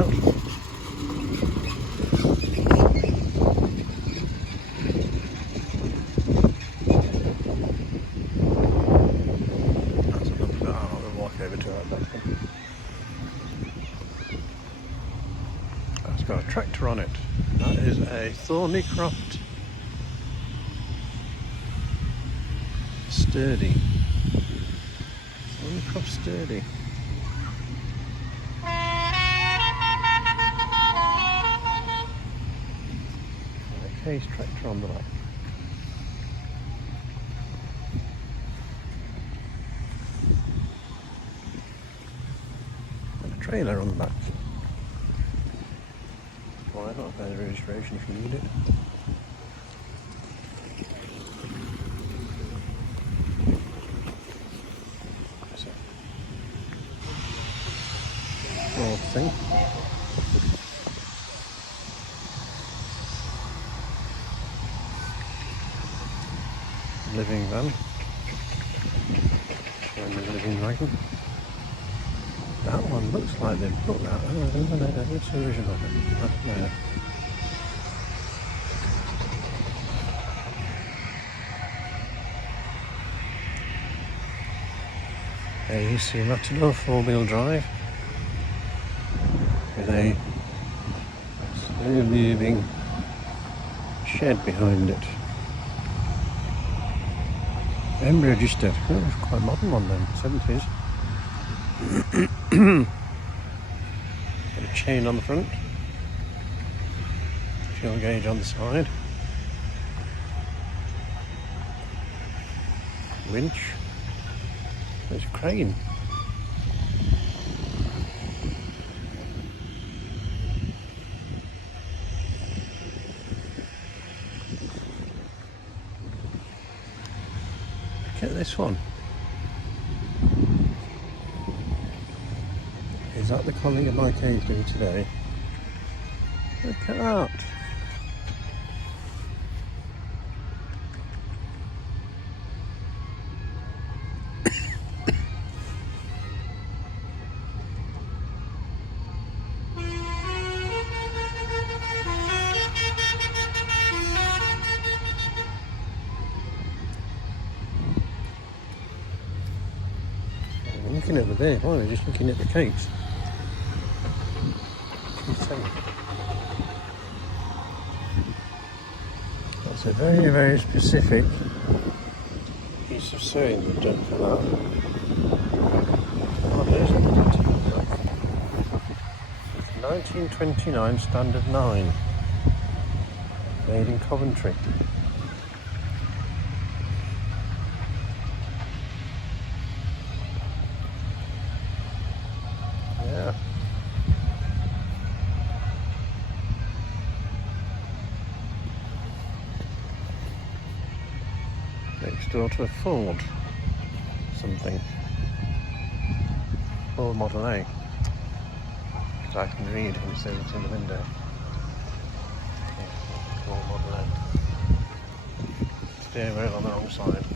out. That's a lovely bit. I'll walk over to that back. That's got a tractor on it. That is a Thornycroft Sturdy. Thornycroft Sturdy. Case tractor on the back. And a trailer on the back. Why not? There's registration if you need it. Old thing. Living van. And there's a living wagon. That one looks like they've put that. Oh, no, it's the original. No. A AC Matador 4-wheel drive with a slow moving shed behind it. Registered. Oh, it's quite a modern one then, 70s. Got a chain on the front, fuel gauge on the side, winch, there's a crane. Look at this one. Is that the collie my cave's doing today? Look at that. I'm looking at the bear, why are you just looking at the cakes? That's a very, very specific piece of sewing they've done for that. Oh, there's 1929 standard 9, made in Coventry. Yeah. Next door to a Ford something. Ford Model A. Because I can read and it says it's in the window. Ford Model A. Steering wheel on the wrong side.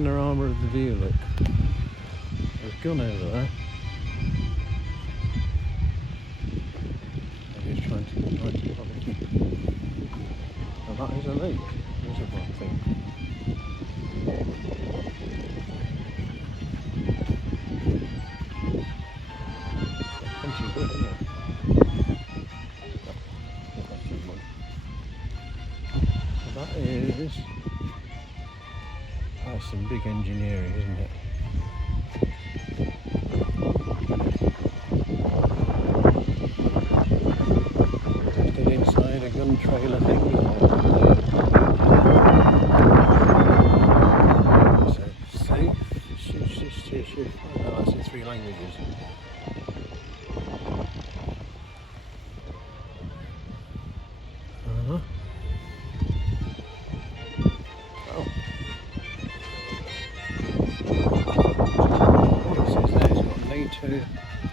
panorama of the view, look. There's a gun over there. Maybe he's trying to follow me. And that is a lake. There's a one thing. Good, isn't it? That is... That's some big engineering, isn't it? Stood inside a gun trailer thing. So safe. Oh, that's in 3 languages.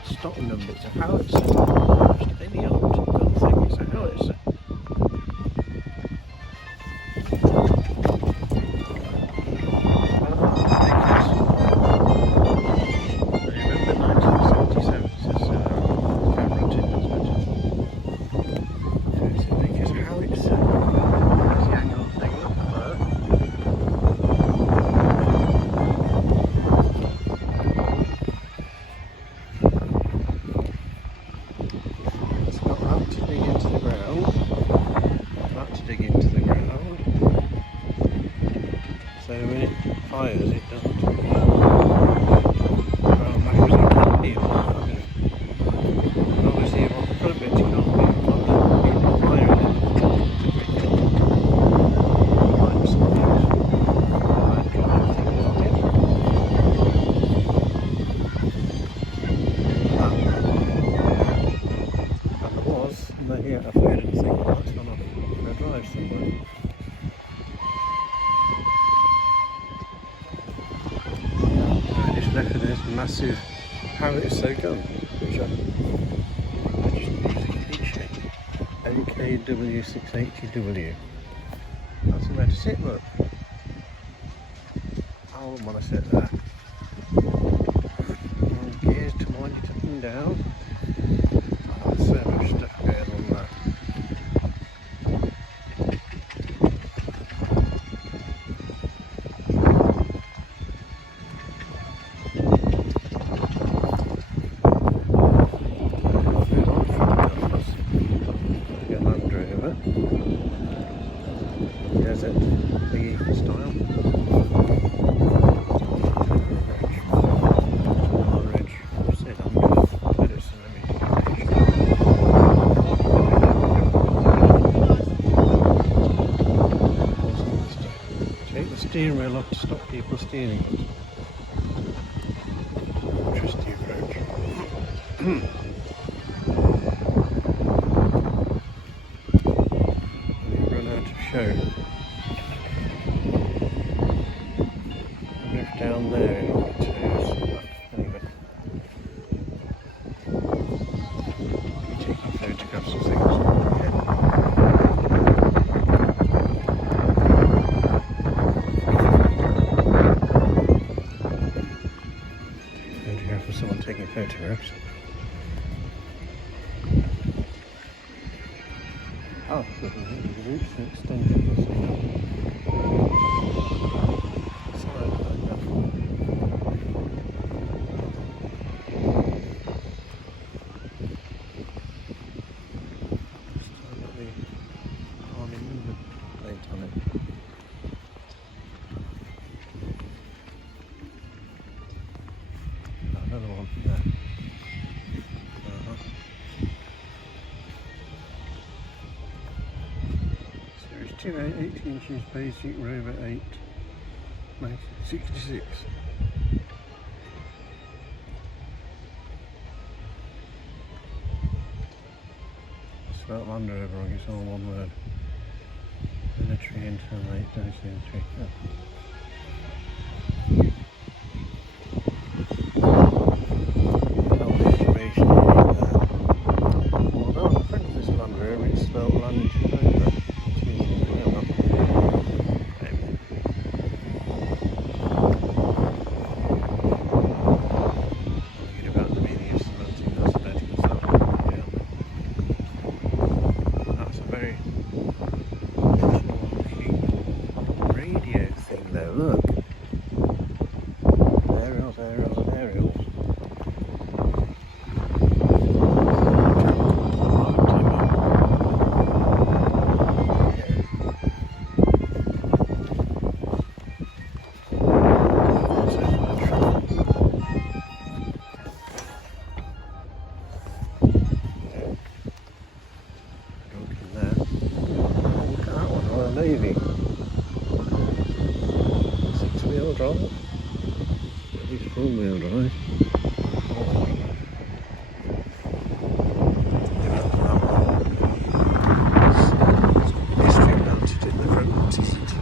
Stock number, it's a Howister. Just any old gun thing, it's a Howister. I remember 1977, it says camera tin, that's better. So it's a Baker's Howister. There's the angle thing, look at that. So when it fires, it doesn't ground back as it can be. And obviously, if I've got a bit to go, I'm not letting it fire in it. Like some of those kind of things on it. And there was, and here I fired anything, that's gone off a drive somewhere. Look at this massive Howister gun, which I just using AKW680W. That's where to sit, look. I wouldn't want to sit there. And gears to wind it up and down. That's so much stuff going on there. Desert thingy style. Ridge. Sit under. But it's a limited take the steering wheel off to stop people stealing it. Trusty approach. We've run out of show. Down there in order to anyway. Taking photographs of things. Photograph of someone taking photographs. Oh, the roots are extended. Another one there. Series 2 18 inches basic Rover 8 1966. Spelt Land Rover, it's all one word. Military internal 8-3. Oh. drive. At least front wheel drive. History mounted in the front seat.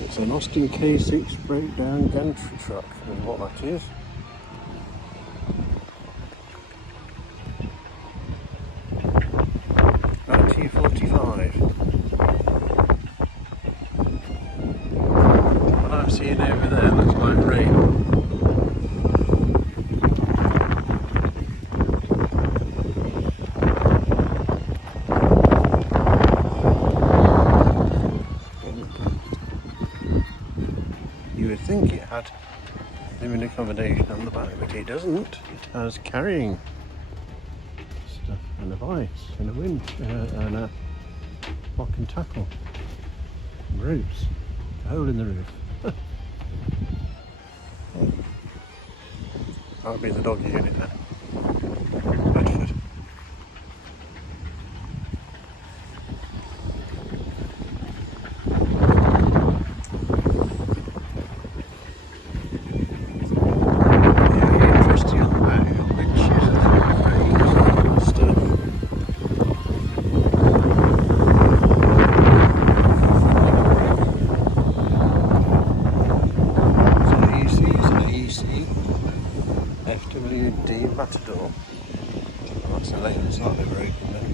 It's an Austin K6 breakdown gantry truck, and what that is. What I'm seeing over there looks like rain. You would think it had living accommodation on the back, but it doesn't. It has carrying stuff and a vice and a winch and a lock and tackle and roofs. A hole in the roof. That'll be the dog unit then. Bedford. FWD Matador. Oh, that's a lane slightly broken then.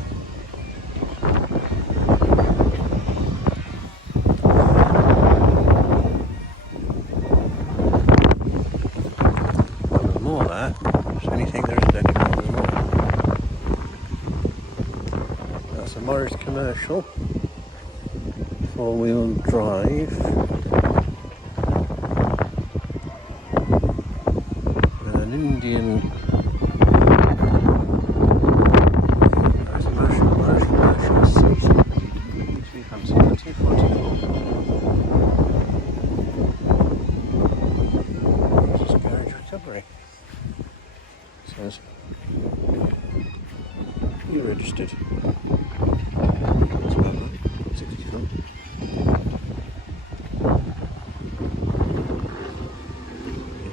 There's more there. There's anything there isn't any more. That's a Morris Commercial. 4-wheel drive. Indian commercial season. Too fancy, 244. This is garage recovery. It says you registered. That's about right. 64.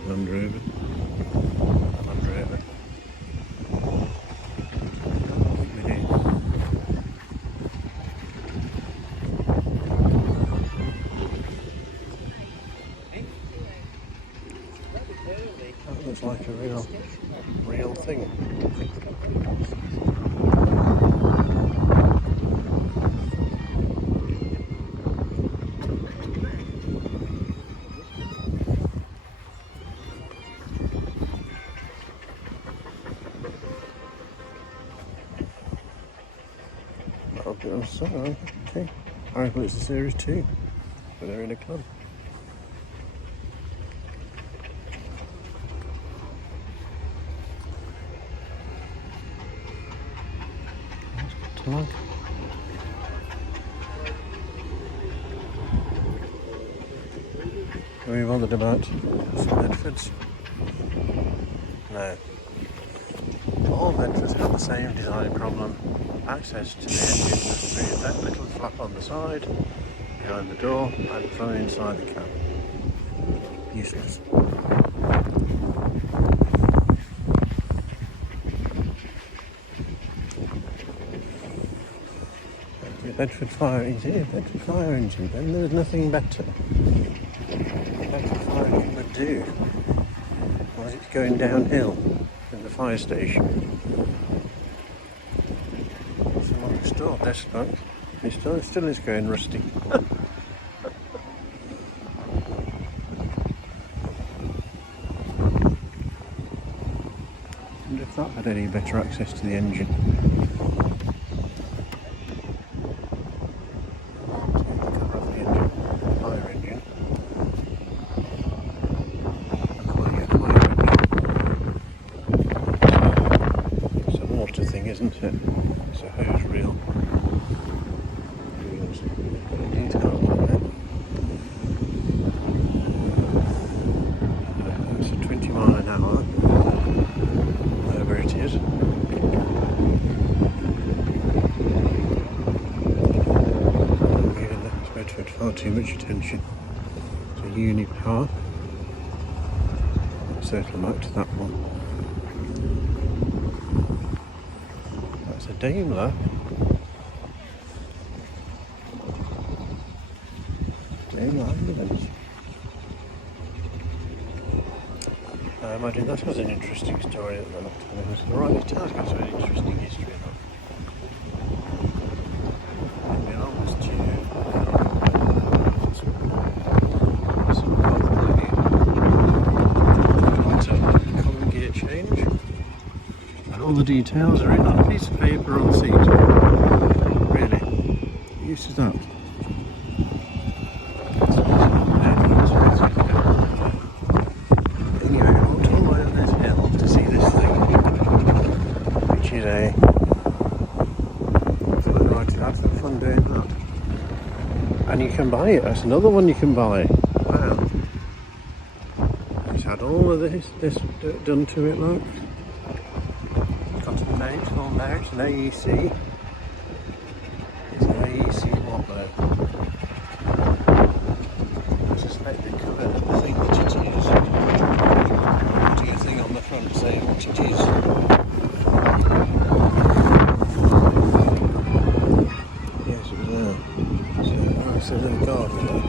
Land Rover. That looks like a real thing. That'll be on sale. Okay. I thought it's a Series 2, but they're in a club. Like. Are you bothered about some Bedfords? No. All Bedfords have the same design problem. Access to the engine just through that little flap on the side, behind the door, and from inside the cab. Useless. Bedford fire engine, Bedford fire engine, then there's nothing better. Bedford fire engine would do was it's going downhill in the fire station. Someone restored this truck. It still is going rusty. I wonder if that had any better access to the engine. Isn't it? So hose reel. Wheels. Details on it. It's a 20 mile an hour. Wherever it is. It's Bedford. much attention. It's a Unipower. I'll circle back to that one. That's a Daimler. Daimler ambulance. I imagine that has an interesting story at the moment. Right, it has got an interesting history. All the details are in on a piece of paper on the seat. Really, what use is that? Anyway, I walked all the way up this hill to see this thing, which is a. So right, have some fun doing that. And you can buy it. That's another one you can buy. Wow. It's had all of this done to it. Look. It's on there, it's an AEC. It's an AEC what though? I suspect they covered the thing that it is. Putting a thing on the front saying what it is. Yes, it was there. So there's a gardener there.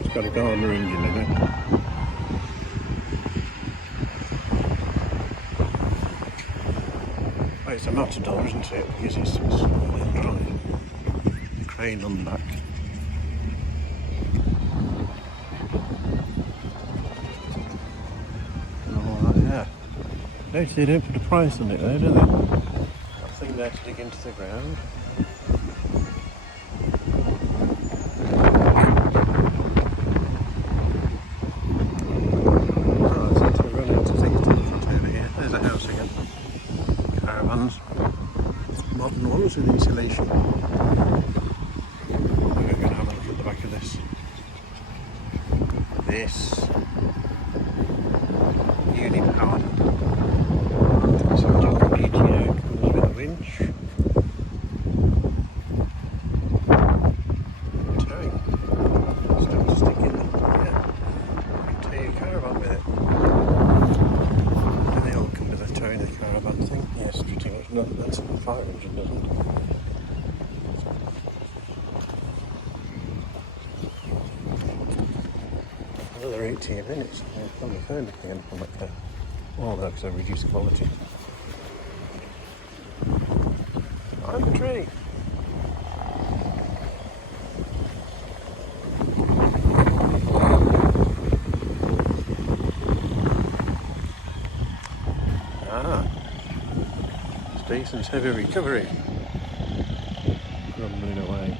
It's got a gardener engine in it. It's a matador, isn't it? Because it's all-wheel drive. Crane on the back. And all that, yeah. Notice they don't put a price on it though, do they? That thing there to dig into the ground. Oh, it seems to have run out of things to the front over here. There's a house again. Caravans, modern ones with insulation. We're going to have a look at the back of this. This Unipower. So we don't need comes with a winch. Towing. Stuff to stick in there. Yeah. You can tow your caravan with it. And they all come with a towing the caravan thing. Yes, pretty much. No, that's a fire engine, doesn't it? Another 18 minutes on the phone again from up there. Oh, no, because I reduced quality. I'm the tree. Station's heavy recovery. Rumbling away.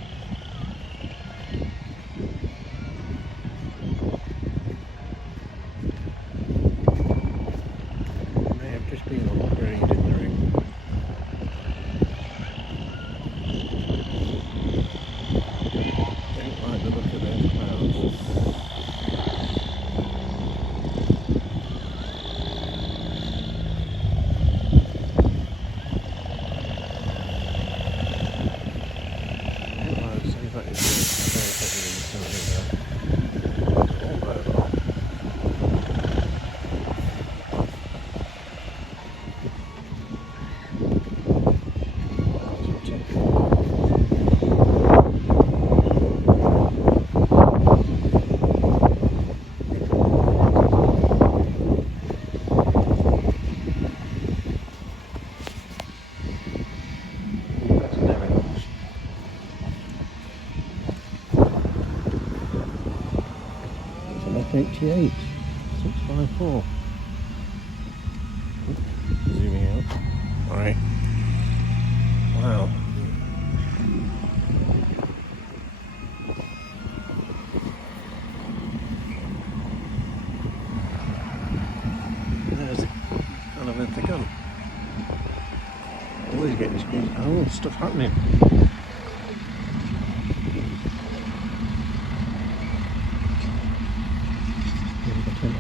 May have just been on the grade in the ring. Don't like the look of those clouds. F88 654. Zooming out. Alright. Wow. There's the fellow with the gun. Always get this whole stuff happening.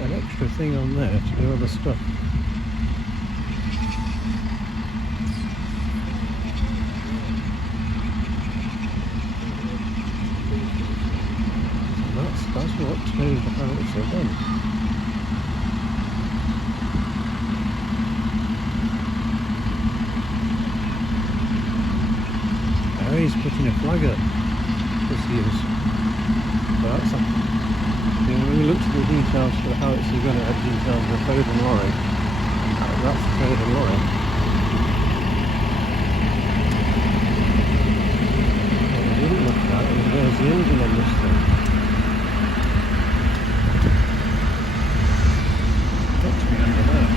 An extra thing on there to do other stuff. There's the Howister then. Oh, he's putting a flag up. Yes, he is. But that's a, you know, when we looked at the details for the Howister, you're going to have details of the Foden lorry. That's the Foden lorry. What I didn't look at is there's the engine on this thing. Got to be under there.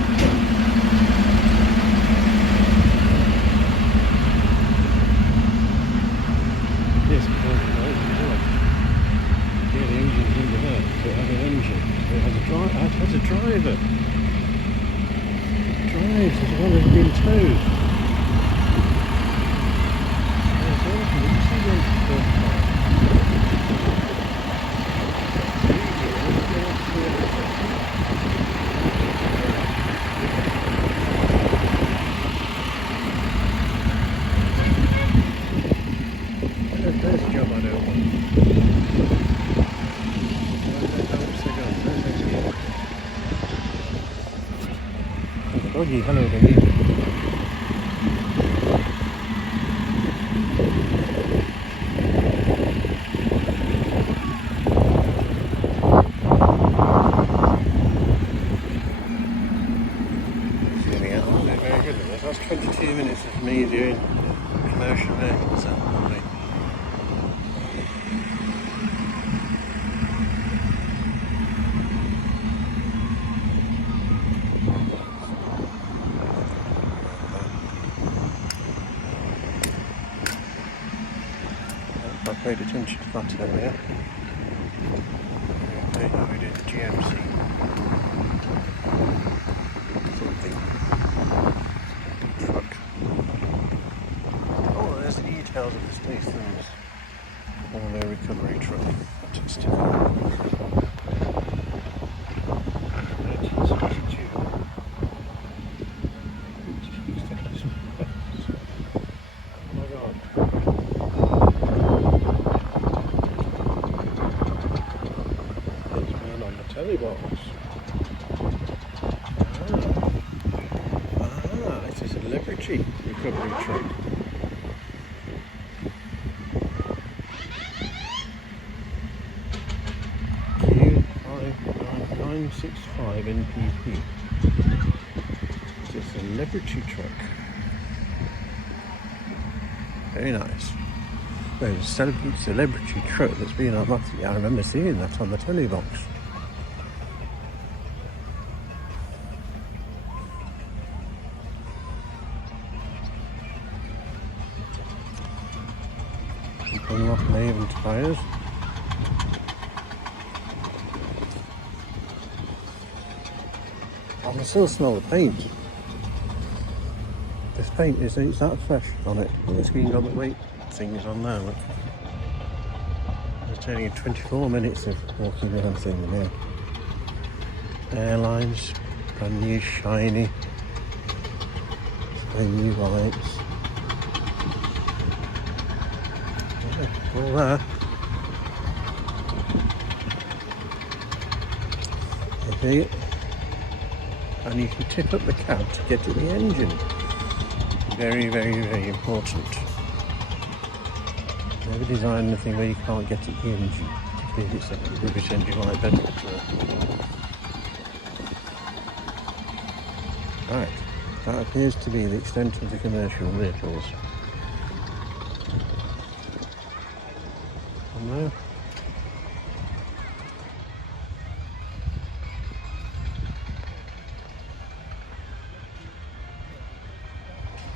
This Foden lorry as well. Yeah, the engine's under there. So it has an engine. So it has a driver. It has a driver. Drives as well as being towed. There's one. You can see the first time. There's a job I don't want. Doggy, hello doggy. Zooming out, I'm doing very good at this. That's 22 minutes of me doing commercial vehicles then, probably. I paid attention to that earlier. Okay, how we did the GMC something truck. Oh, there's the details of the Statham's all-air recovery truck. Fantastic. 1962. Oh my God. Telly box. It's a celebrity recovery truck. Q59965 NPP. It's a celebrity truck. Very nice. Well, it's a celebrity truck that's been on that. Yeah, I remember seeing that on the telly box. Unlock Maven tyres. I can still smell the paint. This paint it's that fresh on it. It's even got the weight things on there. Look. It's only 24 minutes of walking around thing now. Airlines, brand new, shiny, brand new lights. All there. Okay. And you can tip up the cab to get to the engine. Very, very, very important. Never design anything where you can't get at the engine. If it's a rubbish engine like Bedfordshire. Right. That appears to be the extent of the commercial vehicles. No.